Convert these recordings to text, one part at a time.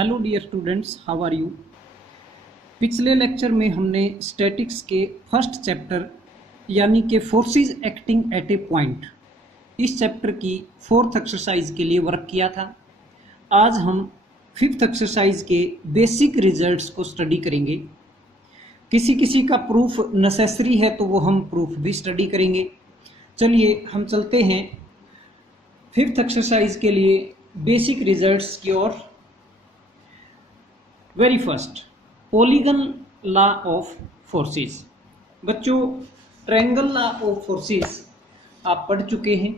Hello dear students, how are you. पिछले lecture में हमने स्टैटिक्स के फर्स्ट चैप्टर यानी कि forces acting at a point, इस चैप्टर की फोर्थ एक्सरसाइज के लिए वर्क किया था। आज हम फिफ्थ एक्सरसाइज के बेसिक रिजल्ट्स को स्टडी करेंगे। किसी किसी का प्रूफ नेसेसरी है तो वो हम प्रूफ भी स्टडी करेंगे। चलिए हम चलते हैं फिफ्थ एक्सरसाइज के लिए बेसिक रिजल्ट्स की ओर। Very first, polygon law of forces. बच्चों, ट्रायंगल लॉ ऑफ फोर्सेस आप पढ़ चुके हैं,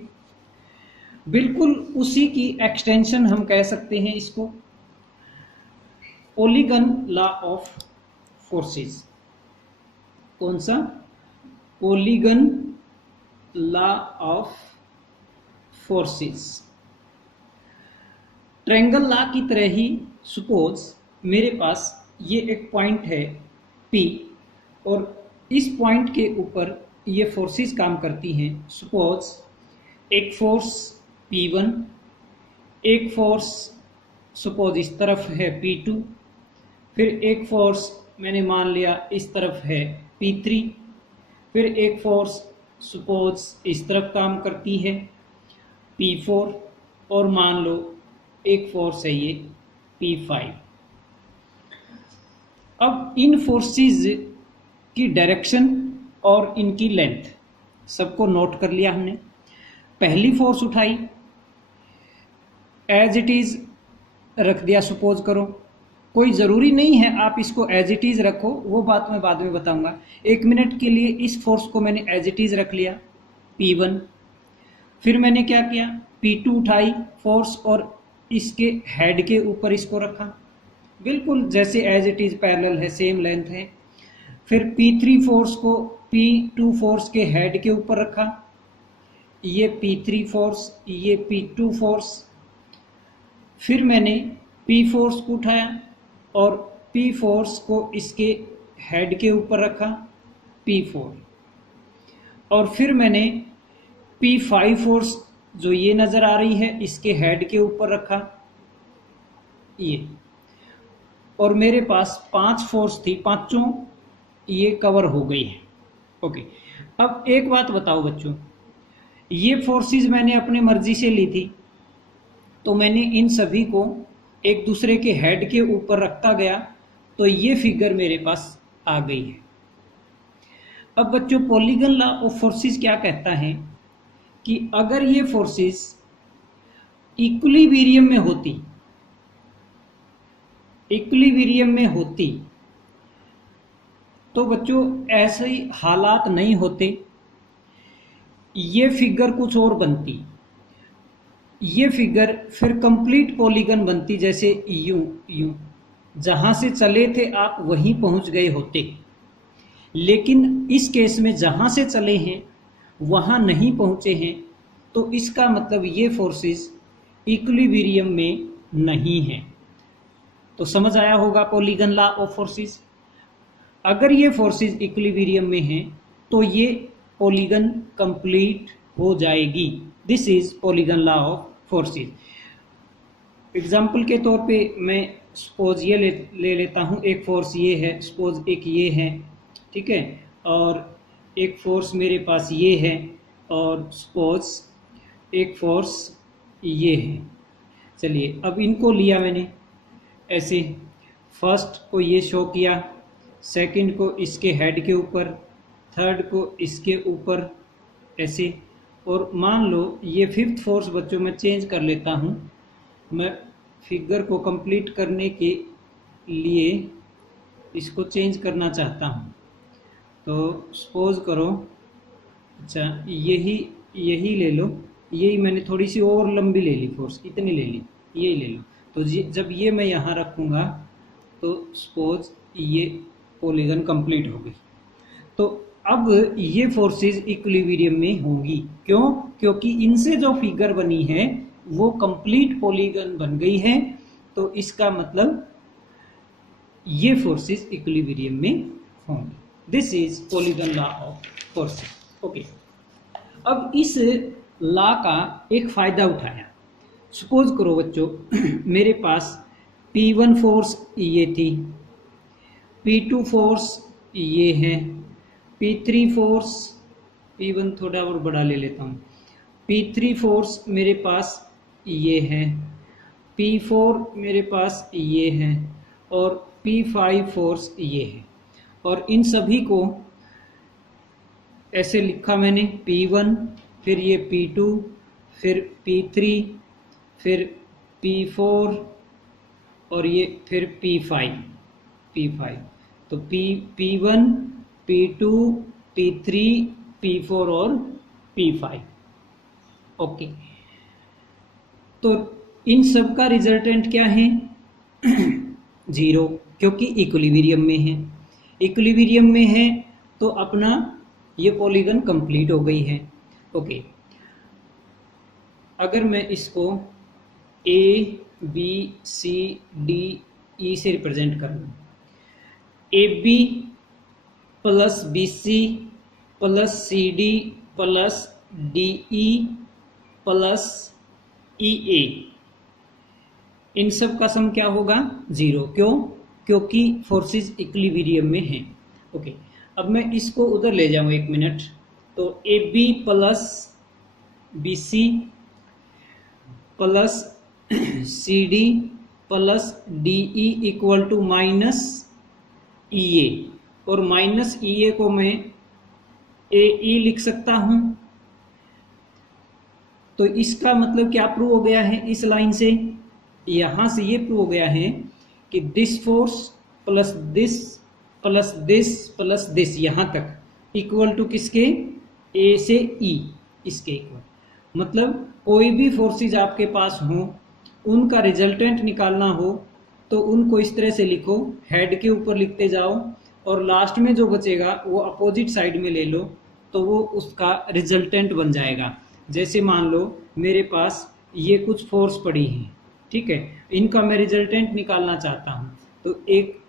बिल्कुल उसी की एक्सटेंशन हम कह सकते हैं इसको, पॉलीगन लॉ ऑफ फोर्सेस। कौन सा? Polygon law of forces. Triangle law की तरह ही सपोज मेरे पास ये एक पॉइंट है P और इस पॉइंट के ऊपर ये फोर्सेस काम करती हैं। सपोज एक फोर्स P1, एक फोर्स सपोज इस तरफ है P2, फिर एक फोर्स मैंने मान लिया इस तरफ है P3, फिर एक फोर्स सपोज इस तरफ काम करती है P4 और मान लो एक फोर्स है ये P5। अब इन फोर्सेस की डायरेक्शन और इनकी लेंथ सबको नोट कर लिया हमने। पहली फोर्स उठाई, एज इट इज रख दिया। सपोज करो, कोई ज़रूरी नहीं है आप इसको एज इट इज रखो, वो बात मैं बाद में बताऊंगा। 1 मिनट के लिए इस फोर्स को मैंने एज इट इज रख लिया P1। फिर मैंने क्या किया, P2 उठाई फोर्स और इसके हेड के ऊपर इसको रखा, बिल्कुल जैसे एज इट इज पैरेलल है, सेम लेंथ है। फिर P3 फोर्स को P2 फोर्स के हेड के ऊपर रखा, ये P3 फोर्स, ये P2 फोर्स। फिर मैंने P फोर्स को उठाया और P फोर्स को इसके हेड के ऊपर रखा P4। और फिर मैंने P5 फोर्स जो ये नज़र आ रही है इसके हेड के ऊपर रखा ये। और मेरे पास 5 फोर्स थी, पांचों ये कवर हो गई है। ओके, अब एक बात बताओ बच्चों, ये फोर्सेस मैंने अपने मर्जी से ली थी तो मैंने इन सभी को एक दूसरे के हेड के ऊपर रखता गया तो ये फिगर मेरे पास आ गई है। अब बच्चों, पॉलीगन लॉ ऑफ फोर्सेस क्या कहता है कि अगर ये फोर्सेस इक्विलिब्रियम में होती तो बच्चों ऐसे ही हालात नहीं होते, ये फिगर कुछ और बनती। ये फिगर फिर कंप्लीट पॉलीगन बनती, जैसे यूं जहां से चले थे आप वहीं पहुंच गए होते। लेकिन इस केस में जहां से चले हैं वहां नहीं पहुंचे हैं, तो इसका मतलब ये फोर्सेस इक्विलिब्रियम में नहीं है। तो समझ आया होगा पॉलीगन लॉ ऑफ फोर्सेस। अगर ये फोर्सेस इक्विलिब्रियम में हैं तो ये पॉलीगन कंप्लीट हो जाएगी। This is polygon law of forces. Example के तौर पे मैं सपोज ये ले लेता हूँ, एक फोर्स ये है, सपोज एक ये है, ठीक है, और एक फोर्स मेरे पास ये है, और सपोज एक फोर्स ये है। चलिए अब इनको लिया मैंने ऐसे, फर्स्ट को ये शो किया, सेकंड को इसके हेड के ऊपर, थर्ड को इसके ऊपर ऐसे। और मान लो ये फिफ्थ फोर्स बच्चों मैं चेंज कर लेता हूँ। मैं फिगर को कंप्लीट करने के लिए इसको चेंज करना चाहता हूँ। तो सपोज करो, अच्छा यही ले लो, यही मैंने थोड़ी सी और लंबी ले ली फोर्स, इतनी ले ली, यही ले लो। तो जब ये मैं यहाँ रखूँगा तो सपोज ये पॉलीगन कंप्लीट हो गई। तो अब ये फोर्सेस इक्विलिब्रियम में होंगी। क्यों? क्योंकि इनसे जो फिगर बनी है वो कंप्लीट पॉलीगन बन गई है, तो इसका मतलब ये फोर्सेस इक्विलिब्रियम में होंगी। This is polygon law of forces. Okay, अब इस लॉ का एक फायदा उठाया। सपोज करो बच्चों, मेरे पास P1 फोर्स ये थी, P2 फोर्स ये है, P3 फोर्स, P1 थोड़ा और बड़ा ले लेता हूँ, P3 फोर्स मेरे पास ये है, P4 मेरे पास ये है और P5 फोर्स ये है। और इन सभी को ऐसे लिखा मैंने, P1, फिर ये P2, फिर P3, फिर P4 और ये फिर P5। तो P1, P2, P3, P4 और P5। ओके, तो इन सब का रिजल्टेंट क्या है? 0, क्योंकि इक्विलिब्रियम में है। इक्विलिब्रियम में है तो अपना ये पॉलीगन कंप्लीट हो गई है। ओके, अगर मैं इसको A B C D E से रिप्रेजेंट कर लूँ, A B plus B C plus C D plus D E plus E A, इन सब का सम क्या होगा? 0। क्यों? क्योंकि फोर्सेस इक्विलिब्रियम में हैं। ओके, अब मैं इसको उधर ले जाऊँ 1 मिनट। तो A B plus B C plus C D plus D E equal to minus E A, और माइनस ई ए को मैं ए ई लिख सकता हूं। तो इसका मतलब क्या प्रूव हो गया है? इस लाइन से, यहां से ये प्रूव हो गया है कि this force plus this plus this plus this यहां तक इक्वल टू किसके? ए से ई, इसके इक्वल। मतलब कोई भी फोर्सेज आपके पास हो, उनका रिजल्टेंट निकालना हो तो उनको इस तरह से लिखो, हेड के ऊपर लिखते जाओ और लास्ट में जो बचेगा वो अपोजिट साइड में ले लो, तो वो उसका रिजल्टेंट बन जाएगा। जैसे मान लो मेरे पास ये कुछ फोर्स पड़ी है, ठीक है, इनका मैं रिजल्टेंट निकालना चाहता हूँ। तो एक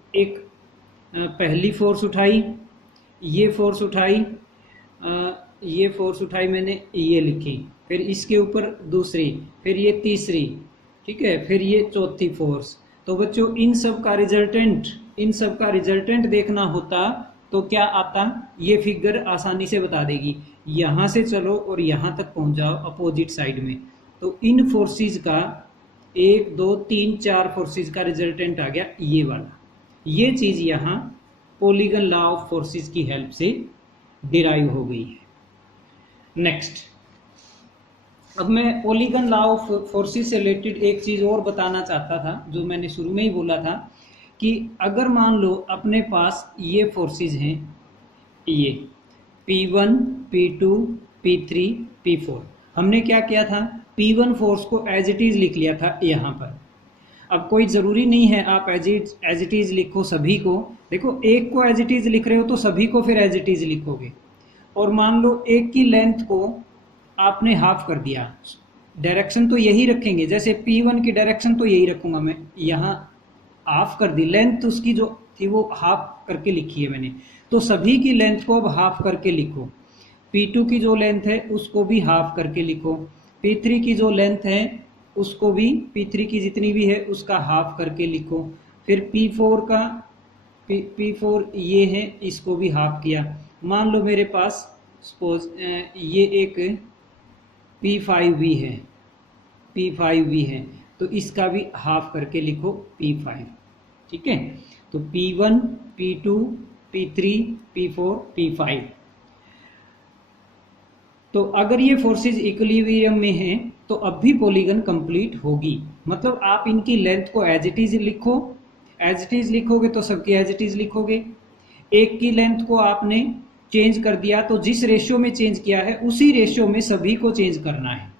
पहली फोर्स उठाई, ये फोर्स उठाई, ये फोर्स उठाई मैंने, ये लिखी, फिर इसके ऊपर दूसरी, फिर ये तीसरी, ठीक है, फिर ये चौथी फोर्स। तो बच्चों इन सब का रिजल्टेंट देखना होता तो क्या आता? ये फिगर आसानी से बता देगी। यहाँ से चलो और यहाँ तक पहुँच जाओ अपोजिट साइड में, तो इन फोर्सेस का 1 2 3 4 फोर्सेस का रिजल्टेंट आ गया ये वाला। ये चीज़ यहाँ पॉलीगन लॉ ऑफ फोर्सेस की हेल्प से डिराइव हो गई है। नेक्स्ट, अब मैं पॉलीगन लॉ ऑफ फोर्सेस से रिलेटेड एक चीज़ और बताना चाहता था, जो मैंने शुरू में ही बोला था कि अगर मान लो अपने पास ये फोर्सेस हैं, ये P1, P2, P3, P4, हमने क्या किया था? P1 फोर्स को एज इट इज़ लिख लिया था यहाँ पर। अब कोई ज़रूरी नहीं है आप एज इट इज़ लिखो सभी को। देखो, एक को एज इट इज़ लिख रहे हो तो सभी को फिर एज इट इज़ लिखोगे। और मान लो एक की लेंथ को आपने हाफ कर दिया, डायरेक्शन तो यही रखेंगे, जैसे P1 की डायरेक्शन तो यही रखूंगा मैं, यहाँ हाफ कर दी, लेंथ उसकी जो थी वो हाफ करके लिखी है मैंने, तो सभी की लेंथ को अब हाफ करके लिखो। P2 की जो लेंथ है उसको भी हाफ करके लिखो, P3 की जो लेंथ है उसको भी, P3 की जितनी भी है उसका हाफ करके लिखो। फिर P4 ये है, इसको भी हाफ किया। मान लो मेरे पास सपोज ये एक P5 भी है, तो इसका भी हाफ करके लिखो P5, ठीक है। तो P1, P2, P3, P4, P5। तो अगर ये फोर्सेस इक्विलिब्रियम में हैं तो अब भी पॉलीगन कंप्लीट होगी। मतलब आप इनकी लेंथ को एज इट इज लिखो, एज इट इज लिखोगे तो सबकी एज इट इज लिखोगे। एक की लेंथ को आपने चेंज कर दिया तो जिस रेशियो में चेंज किया है उसी रेशियो में सभी को चेंज करना है।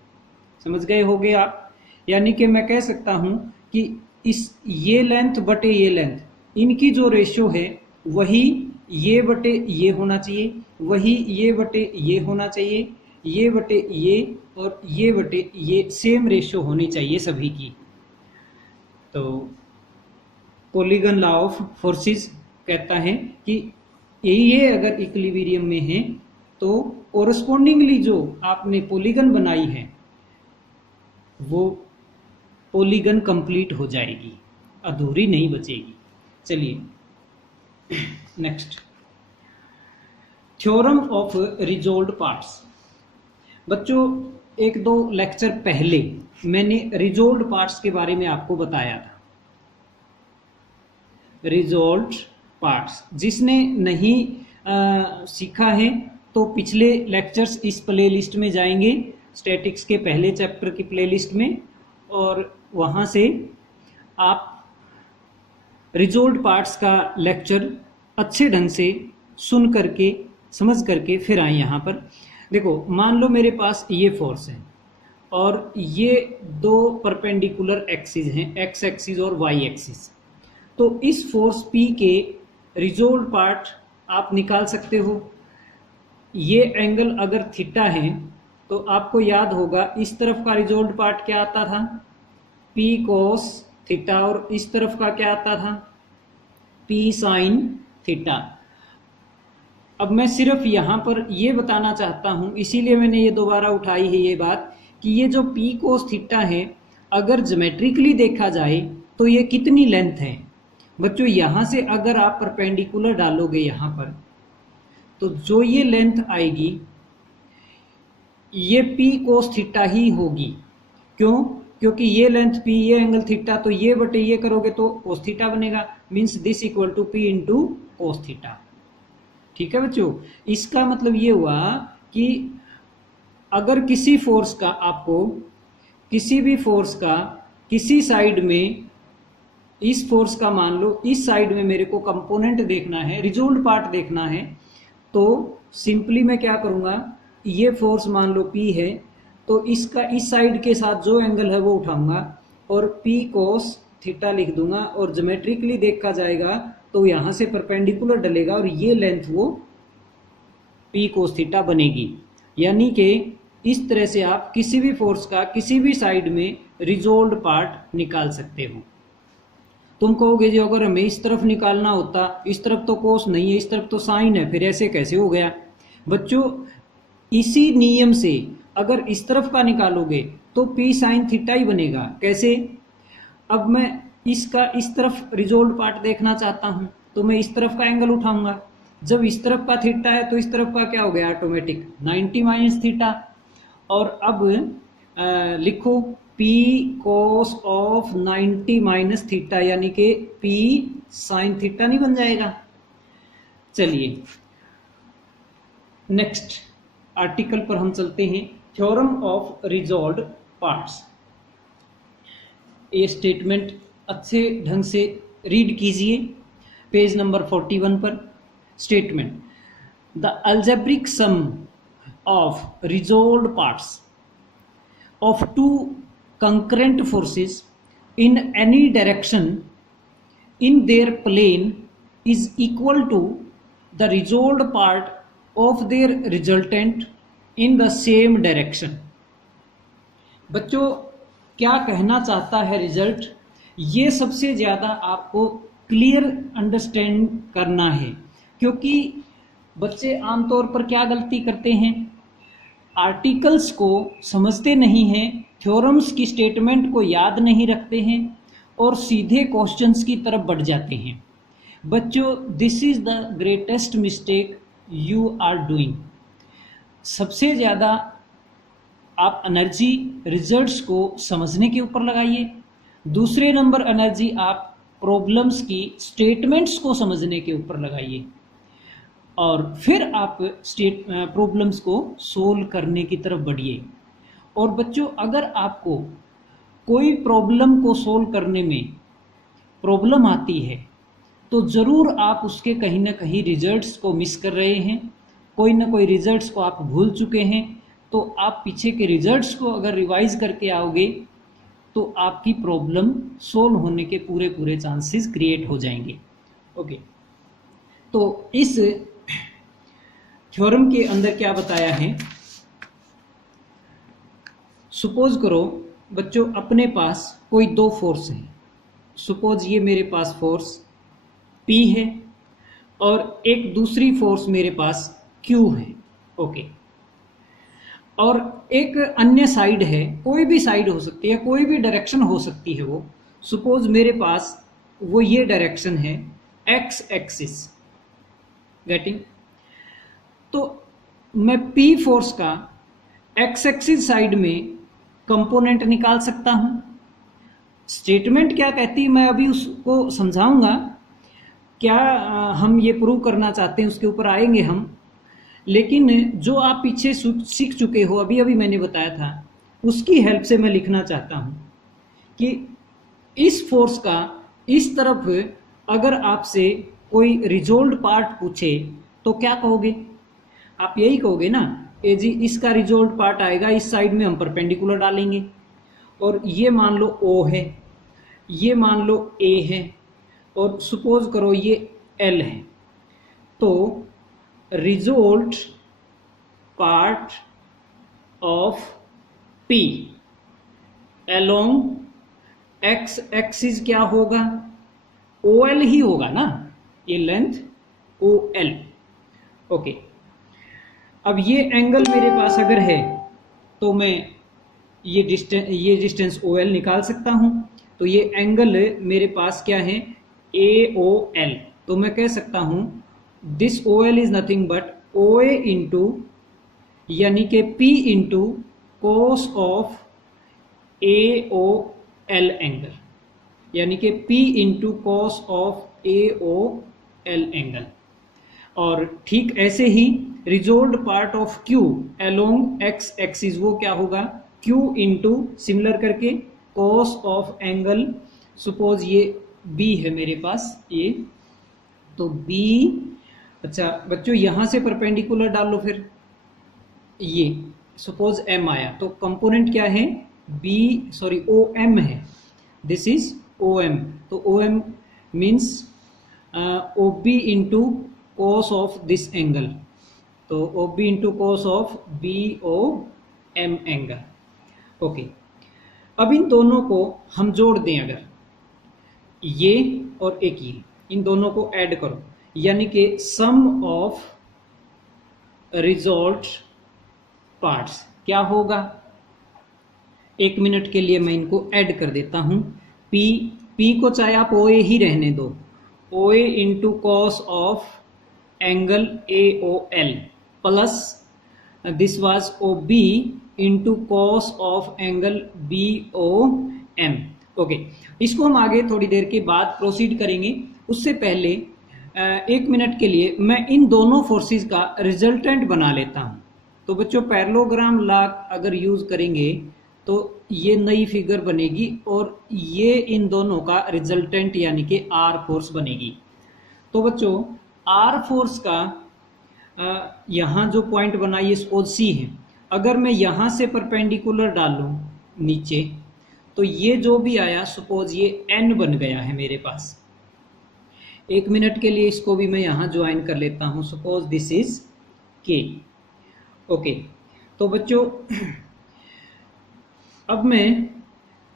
समझ गए होगे आप? यानी कि मैं कह सकता हूं कि ये लेंथ बटे ये लेंथ, इनकी जो रेशियो है वही ये बटे ये होना चाहिए, वही ये बटे ये होना चाहिए, ये बटे ये और ये बटे ये सेम रेशियो होनी चाहिए सभी की। तो पॉलीगन लॉ ऑफ फोर्सेस कहता है कि ये अगर इक्विलिब्रियम में है तो कोरस्पॉन्डिंगली जो आपने पॉलीगन बनाई है वो पॉलीगन कंप्लीट हो जाएगी। अधूरी नहीं बचेगी। चलिए next, theorem of resolved parts. बच्चों एक दो लेक्चर पहले मैंने रिजॉल्व्ड पार्ट्स के बारे में आपको बताया था। रिजॉल्व्ड पार्ट्स जिसने नहीं सीखा है तो पिछले लेक्चर्स इस प्लेलिस्ट में जाएंगे, स्टैटिक्स के पहले चैप्टर की प्लेलिस्ट में, और वहाँ से आप रिजॉल्व्ड पार्ट्स का लेक्चर अच्छे ढंग से सुन करके समझ करके फिर आए यहाँ पर। देखो मान लो मेरे पास ये फोर्स है और ये दो परपेंडिकुलर एक्सिस हैं, एक्स एक्सिस और वाई एक्सिस। तो इस फोर्स P के रिजॉल्व्ड पार्ट आप निकाल सकते हो। ये एंगल अगर थीटा है तो आपको याद होगा इस तरफ का रिजॉल्व्ड पार्ट क्या आता था, P cos थीटा, और इस तरफ का क्या आता था, P sin थीटा। अब मैं सिर्फ यहाँ पर ये बताना चाहता हूँ, इसीलिए मैंने ये दोबारा उठाई है ये बात, कि ये जो P cos थीटा है अगर ज्योमेट्रिकली देखा जाए तो ये कितनी लेंथ है। बच्चों यहाँ से अगर आप परपेंडिकुलर डालोगे यहाँ पर तो जो ये लेंथ आएगी ये P cos थीटा ही होगी। क्यों? क्योंकि ये लेंथ P, ये एंगल थीटा, तो ये बटे ये करोगे तो cos थीटा बनेगा, means this equal to P into cos theta. ठीक है बच्चों, इसका मतलब ये हुआ कि अगर किसी फोर्स का आपको किसी भी फोर्स का किसी साइड में, इस फोर्स का मान लो इस साइड में मेरे को कंपोनेंट देखना है, रिजॉल्व्ड पार्ट देखना है, तो सिंपली मैं क्या करूँगा, ये फोर्स मान लो P है तो इसका इस साइड के साथ जो एंगल है वो उठाऊंगा और P cos थीटा लिख दूंगा, और ज्योमेट्रिकली देखा जाएगा तो यहाँ से परपेंडिकुलर डलेगा और ये लेंथ वो P cos थीटा बनेगी। यानी कि इस तरह से आप किसी भी फोर्स का किसी भी साइड में रिजॉल्व्ड पार्ट निकाल सकते हो। तुम कहोगे जी अगर हमें इस तरफ निकालना होता, इस तरफ तो कोस नहीं है, इस तरफ तो साइन है, फिर ऐसे कैसे हो गया। बच्चों इसी नियम से अगर इस तरफ का निकालोगे तो P sin थीटा ही बनेगा। कैसे? अब मैं इसका इस तरफ रिजॉल्व्ड पार्ट देखना चाहता हूं तो मैं इस तरफ का एंगल उठाऊंगा। जब इस तरफ का थीटा है तो इस तरफ का क्या हो गया, ऑटोमेटिक 90 माइनस थीटा। और अब लिखो P cos of 90 minus theta, यानी कि P sin थीटा नहीं बन जाएगा। चलिए नेक्स्ट आर्टिकल पर हम चलते हैं, थ्योरम ऑफ रिजॉल्व्ड पार्ट्स। ये स्टेटमेंट अच्छे ढंग से रीड कीजिए, पेज नंबर 41 पर। Statement, the algebraic sum of resolved parts of two concurrent forces in any direction in their plane is equal to the resolved part of their resultant in the same direction। बच्चों क्या कहना चाहता है result, ये सबसे ज़्यादा आपको clear understand करना है, क्योंकि बच्चे आमतौर पर क्या गलती करते हैं, आर्टिकल्स को समझते नहीं हैं, थ्योरम्स की स्टेटमेंट को याद नहीं रखते हैं और सीधे क्वेश्चंस की तरफ बढ़ जाते हैं। बच्चों this is the greatest mistake you are doing. सबसे ज़्यादा आप एनर्जी रिजल्ट्स को समझने के ऊपर लगाइए, दूसरे नंबर एनर्जी आप प्रॉब्लम्स की स्टेटमेंट्स को समझने के ऊपर लगाइए, और फिर आप प्रॉब्लम्स को सोल्व करने की तरफ बढ़िए। और बच्चों अगर आपको कोई प्रॉब्लम को सोल्व करने में प्रॉब्लम आती है तो ज़रूर आप उसके कहीं ना कहीं रिजल्ट्स को मिस कर रहे हैं, कोई ना कोई रिजल्ट्स को आप भूल चुके हैं। तो आप पीछे के रिजल्ट्स को अगर रिवाइज करके आओगे तो आपकी प्रॉब्लम सोल्व होने के पूरे पूरे चांसेस क्रिएट हो जाएंगे। ओके, तो इस थ्योरम के अंदर क्या बताया है, सपोज करो बच्चों अपने पास कोई दो फोर्स है। सपोज ये मेरे पास फोर्स P है और एक दूसरी फोर्स मेरे पास Q है। ओके, और एक अन्य साइड है, कोई भी साइड हो सकती है, कोई भी डायरेक्शन हो सकती है वो। सपोज मेरे पास वो ये डायरेक्शन है एक्स एक्सिस। गेटिंग? तो मैं पी फोर्स का एक्स एक्सिस साइड में कंपोनेंट निकाल सकता हूं। स्टेटमेंट क्या कहती है मैं अभी उसको समझाऊंगा। क्या हम ये प्रूव करना चाहते हैं उसके ऊपर आएंगे हम। लेकिन जो आप पीछे सीख चुके हो, अभी अभी मैंने बताया था, उसकी हेल्प से मैं लिखना चाहता हूं कि इस फोर्स का इस तरफ अगर आपसे कोई रिजोल्व पार्ट पूछे तो क्या कहोगे? आप यही कहोगे ना, ए जी इसका रिजोल्व पार्ट आएगा, इस साइड में हम परपेंडिकुलर डालेंगे और ये मान लो O है, ये मान लो A है और सपोज करो ये L है। तो resolved part of P along X axis क्या होगा? OL ही होगा ना, ये लेंथ OL। ओके, अब ये एंगल मेरे पास अगर है तो मैं ये डिस्टेंस OL निकाल सकता हूं। तो ये एंगल मेरे पास क्या है? AOL। तो मैं कह सकता हूं this OL is nothing but OA into यानी कि P into cos of AOL angle, यानी कि P into cos of AOL angle. और ठीक ऐसे ही resolved part of Q along X axis वो क्या होगा? Q इंटू सिमिलर करके कोस ऑफ एंगल, सपोज ये B है मेरे पास ये, तो B, अच्छा बच्चों यहां से परपेंडिकुलर डाल लो। फिर ये सपोज M आया तो कंपोनेंट क्या है? OM है, दिस इज OM। तो OM means OB into cos of this angle, तो OB into cos of BOM angle. Okay, अब इन दोनों को हम जोड़ दें, अगर ये और एक ये, इन दोनों को ऐड करो, यानी कि सम ऑफ रिजल्ट पार्ट्स क्या होगा? एक मिनट के लिए मैं इनको ऐड कर देता हूं। P को चाहे आप OA ही रहने दो, OA into cos of angle AOL plus this was OB into cos of angle BOM। Okay, इसको हम आगे थोड़ी देर के बाद प्रोसीड करेंगे। उससे पहले एक मिनट के लिए मैं इन दोनों फोर्सेस का रिजल्टेंट बना लेता हूं। तो बच्चों पैरेललोग्राम लॉ अगर यूज करेंगे तो ये नई फिगर बनेगी और ये इन दोनों का रिजल्टेंट यानी कि R फोर्स बनेगी। तो बच्चों R फोर्स का यहाँ जो पॉइंट बना ये सपोज C है, अगर मैं यहाँ से परपेंडिकुलर डालूं नीचे तो ये जो भी आया सपोज ये N बन गया है मेरे पास। एक मिनट के लिए इसको भी मैं यहाँ ज्वाइन कर लेता हूँ, suppose this is K। Okay, तो बच्चों अब मैं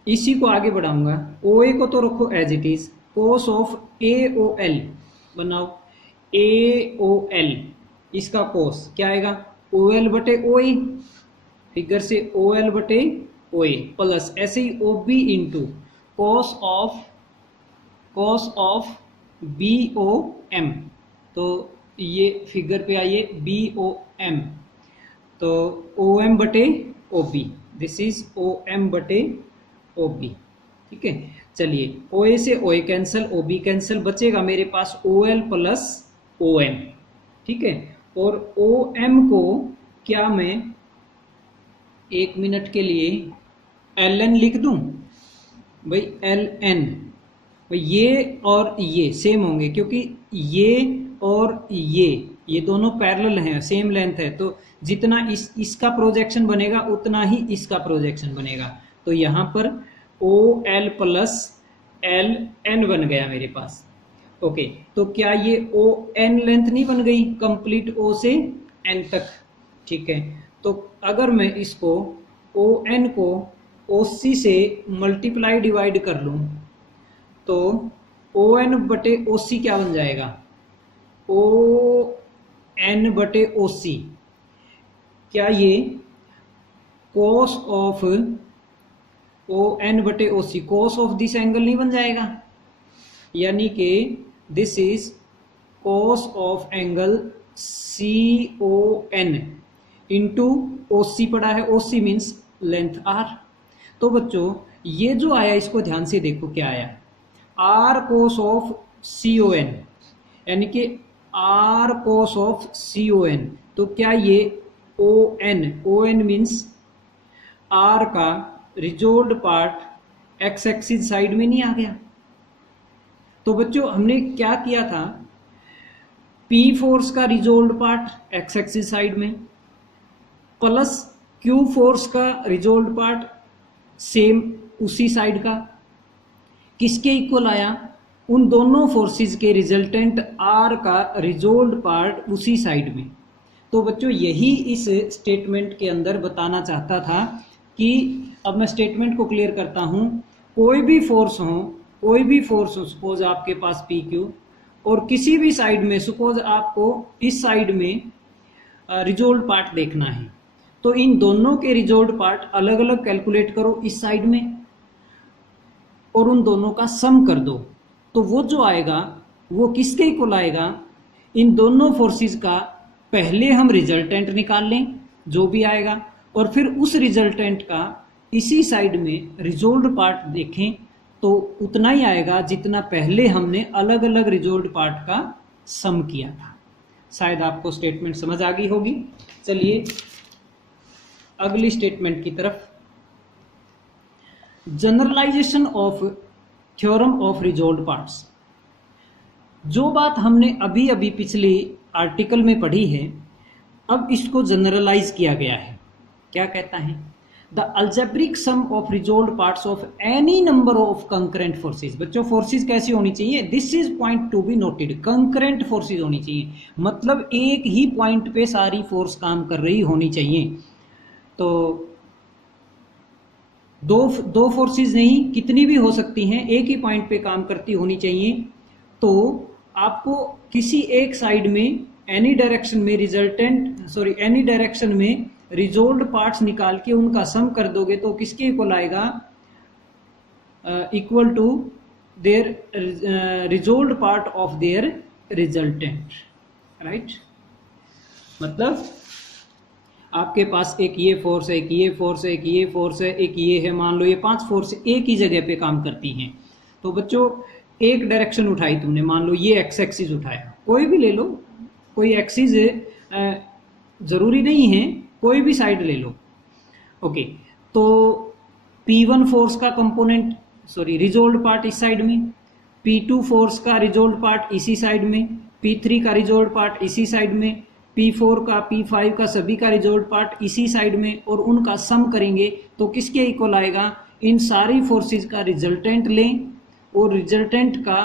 इसी को आगे बढ़ाऊंगा। OA को तो रखो as it is, cos of AOL बनाओ। AOL इसका कोस क्या आएगा? OL बटे OA, फिगर से OL बटे OA प्लस ऐसे ही OB into cos of BOM। तो ये फिगर पे आइए BOM, तो OM बटे OB, दिस इज OM बटे OB। ठीक है, चलिए OA से OA कैंसिल, OB कैंसिल, बचेगा मेरे पास OL प्लस OM। ठीक है, और OM को क्या मैं एक मिनट के लिए LN लिख दूं? भाई LN, भाई ये और ये सेम होंगे क्योंकि ये और ये दोनों पैरेलल हैं, सेम लेंथ है, तो जितना इसका प्रोजेक्शन बनेगा उतना ही इसका प्रोजेक्शन बनेगा। तो यहाँ पर OL प्लस LN बन गया मेरे पास। ओके, तो क्या ये ON लेंथ नहीं बन गई कंप्लीट O से N तक? ठीक है, तो अगर मैं इसको ON को OC से मल्टीप्लाई डिवाइड कर लूं तो ON बटे OC क्या बन जाएगा? ON बटे OC, क्या ये कोस ऑफ ON बटे OC cos of this angle नहीं बन जाएगा? यानी कि this is cos of angle CON into OC पड़ा है, OC मीन्स लेंथ R। तो बच्चों ये जो आया इसको ध्यान से देखो क्या आया, R cos ऑफ CON, यानी कि R cos ऑफ CON। तो क्या ये ON मीन्स R का resolve part x axis side में नहीं आ गया। तो बच्चों हमने क्या किया था, P फोर्स का resolve part x axis side में प्लस Q फोर्स का रिजोल्व पार्ट सेम उसी साइड का, किसके इक्वल आया, उन दोनों फोर्सेस के रिजल्टेंट R का रिजोल्व पार्ट उसी साइड में। तो बच्चों यही इस स्टेटमेंट के अंदर बताना चाहता था कि, अब मैं स्टेटमेंट को क्लियर करता हूं, कोई भी फोर्स हो सपोज आपके पास PQ और किसी भी साइड में, सपोज आपको इस साइड में रिजोल्व पार्ट देखना है, तो इन दोनों के रिजोल्व पार्ट अलग अलग कैलकुलेट करो इस साइड में और उन दोनों का सम कर दो। तो वो जो आएगा वो किसके इक्वल आएगा, इन दोनों फोर्सेस का पहले हम रिजल्टेंट निकाल लें जो भी आएगा, और फिर उस रिजल्टेंट का इसी साइड में रिजोल्व पार्ट देखें तो उतना ही आएगा जितना पहले हमने अलग अलग रिजोल्व पार्ट का सम किया था। शायद आपको स्टेटमेंट समझ आ गई होगी। चलिए अगली स्टेटमेंट की तरफ। Generalization of theorem of resolve parts. जो बात हमने अभी अभी पिछले आर्टिकल में पढ़ी है, अब इसको जनरलाइज किया गया है। क्या कहता है, the algebraic sum of resolve parts of any number of concurrent forces. बच्चों फोर्सेस कैसी होनी चाहिए, this is point to be noted, concurrent forces होनी चाहिए, मतलब एक ही पॉइंट पे सारी फोर्स काम कर रही होनी चाहिए। तो दो फोर्सेस नहीं, कितनी भी हो सकती हैं, एक ही पॉइंट पे काम करती होनी चाहिए। तो आपको किसी एक साइड में एनी डायरेक्शन में रिजोल्व पार्ट्स निकाल के उनका सम कर दोगे तो किसके इक्वल आएगा, equal to their resolve part of their resultant, right. मतलब आपके पास एक ये फोर्स है, एक ये फोर्स है, एक ये फोर्स है, एक ये है, मान लो ये 5 फोर्स एक ही जगह पे काम करती हैं। तो बच्चों एक डायरेक्शन उठाई तुमने, मान लो ये एक्स एक्सिस उठाया, कोई भी ले लो, कोई एक्सिस जरूरी नहीं है, कोई भी साइड ले लो, ओके। तो P1 फोर्स का कंपोनेंट रिजोल्व पार्ट इस साइड में, P2 फोर्स का रिजोल्व पार्ट इसी साइड में, P3 का रिजोल्व पार्ट इसी साइड में, P4 का, P5 का, सभी का रिजोल्व पार्ट इसी साइड में, और उनका सम करेंगे तो किसके इक्वल आएगा, इन सारी फोर्सेस का रिजल्टेंट लें और रिजल्टेंट का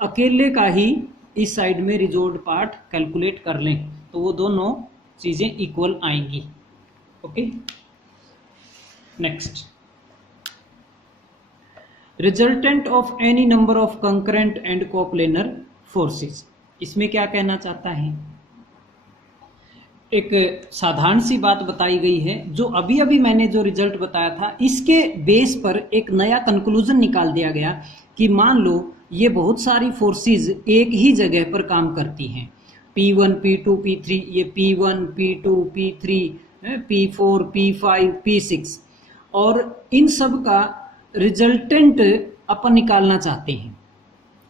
अकेले का ही इस साइड में रिजोल्व पार्ट कैलकुलेट कर लें, तो वो दोनों चीजें इक्वल आएंगी, okay. Next, resultant of any number of concurrent and coplanar forces. इसमें क्या कहना चाहता है, एक साधारण सी बात बताई गई है, जो अभी अभी मैंने जो रिजल्ट बताया था इसके बेस पर एक नया कंक्लूजन निकाल दिया गया कि मान लो ये बहुत सारी फोर्सेस एक ही जगह पर काम करती हैं, P1, P2, P3, ये P1, P2, P3, P4, P5, P6, और इन सब का रिजल्टेंट अपन निकालना चाहते हैं,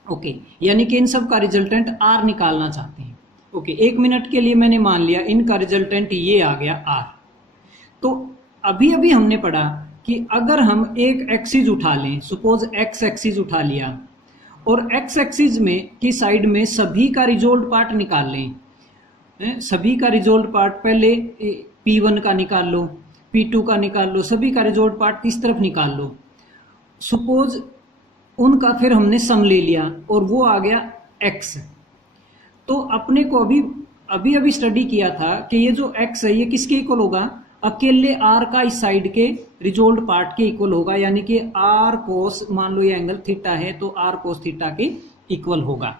ओके। यानी कि इन सब का रिजल्टेंट R निकालना चाहते हैं, ओके। 1 मिनट के लिए मैंने मान लिया इनका रिजल्टेंट ये आ गया R। तो अभी अभी हमने पढ़ा कि अगर हम एक एक्सिस उठा लें, सपोज एक्स एक्सिस उठा लिया, और एक्स एक्सिस में की साइड में सभी का रिजोल्व पार्ट निकाल लें, सभी का रिजोल्व पार्ट पहले P1 का निकाल लो, P2 का निकाल लो, सभी का रिजोल्व पार्ट इस तरफ निकाल लो, सपोज उनका फिर हमने सम ले लिया और वो आ गया x। तो अपने को अभी अभी स्टडी किया था कि ये जो x है ये किसके इक्वल होगा, अकेले R का इस साइड के रिजोल्व पार्ट के इक्वल होगा, यानी कि R कोस, मान लो ये एंगल थीटा है तो R कोस थीटा के इक्वल होगा।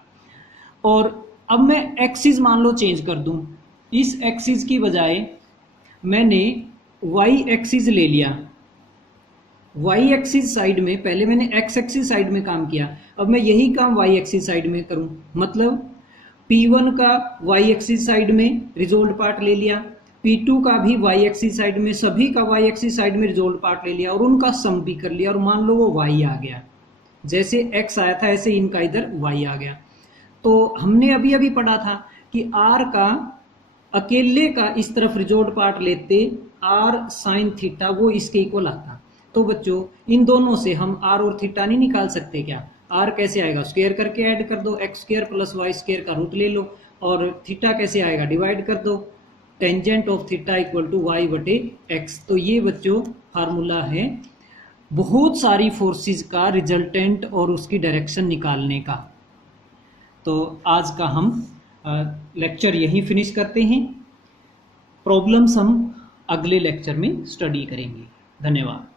और अब मैं एक्सिस मान लो चेंज कर दूं, इस एक्सिस की बजाय मैंने y एक्सिस ले लिया, वाई एक्सिस साइड में, पहले मैंने एक्स एक्सिस साइड में काम किया, अब मैं यही काम वाई एक्सिस साइड में करूं, मतलब P1 का वाई एक्सिस साइड में रिजोल्व पार्ट ले लिया, P2 का भी वाई एक्सिस साइड में, सभी का वाई एक्सिस साइड में रिजोल्व पार्ट ले लिया और उनका सम भी कर लिया, और मान लो वो y आ गया, जैसे x आया था ऐसे इनका इधर y आ गया। तो हमने अभी अभी पढ़ा था कि r का अकेले का इस तरफ रिजोल्व पार्ट लेते r साइन थीटा वो इसके इक्वल आता। तो बच्चों इन दोनों से हम r और थीटा नहीं निकाल सकते क्या? r कैसे आएगा? स्क्वायर करके ऐड कर दो, X square plus Y square का रूट ले लो, और थीटा कैसे आएगा? डिवाइड कर दो, tangent of theta equal to Y बटे एक्स। तो ये बच्चों फार्मूला है बहुत सारी फोर्सेस का रिजल्टेंट और उसकी डायरेक्शन निकालने का। तो आज का हम लेक्चर यहीं फिनिश करते हैं, प्रॉब्लम्स हम अगले लेक्चर में स्टडी करेंगे। धन्यवाद।